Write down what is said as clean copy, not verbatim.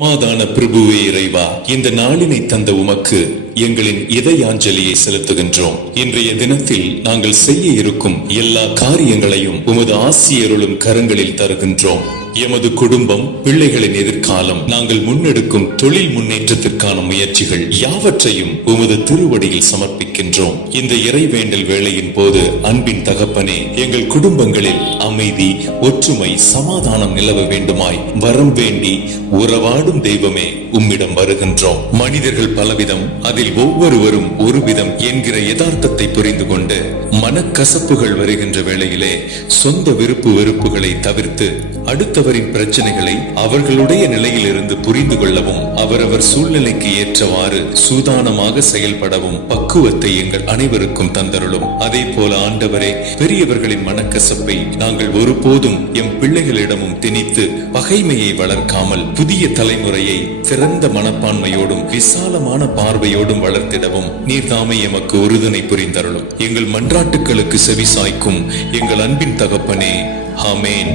சமாதான பிரபுவே இறைவா, இந்த நாளினை தந்த உமக்கு எங்களின் இதயாஞ்சலியை செலுத்துகின்றோம். இன்றைய தினத்தில் நாங்கள் செய்ய இருக்கும் எல்லா காரியங்களையும் உமது ஆசியருளும் கரங்களில் தருகின்றோம். எமது குடும்பம், பிள்ளைகளின் எதிர்காலம், நாங்கள் முன்னெடுக்கும் தொழில் முன்னேற்றத்திற்கான முயற்சிகள் யாவற்றையும் உமது திருவடியில் சமர்ப்பிக்கின்றோம். இந்த இறைவேண்டல் வேளையின் போது அன்பின் தகப்பனே, எங்கள் குடும்பங்களில் அமைதி, ஒற்றுமை, சமாதானம் நிலவ வேண்டுமாய் வரம் வேண்டி உறவாடும் தெய்வமே உம்மிடம் வருகின்றோம். மனிதர்கள் பலவிதம், அதில் ஒவ்வொருவரும் ஒரு விதம் என்கிற யதார்த்தத்தை புரிந்து கொண்டு மனக்கசப்புகள் வருகின்ற வேளையிலே சொந்த விருப்பு வெறுப்புகளை தவிர்த்து அடுத்தவரின் பிரச்சனைகளை அவர்களுடைய நிலையிலிருந்து புரிந்து கொள்ளவும் அவரவர் சூழ்நிலைக்கு ஏற்றவாறு சூதானமாக செயல்படவும் பக்குவத்தை எங்கள் அனைவருக்கும் தந்தருளும். அதே போல ஆண்டவரே, பெரியவர்களின் மனக்கசப்பை நாங்கள் ஒருபோதும் எம் பிள்ளைகளிடமும் திணித்து பகைமையை வளர்க்காமல் புதிய தலைமுறையை திறந்த மனப்பான்மையோடும் விசாலமான பார்வையோடும் வளர்த்திடவும் நீர்தாமே எமக்கு உறுதுணை புரிந்தருளும். எங்கள் மன்றாட்டுக்களுக்கு செவி சாய்க்கும் எங்கள் அன்பின் தகப்பனே, ஆமேன்.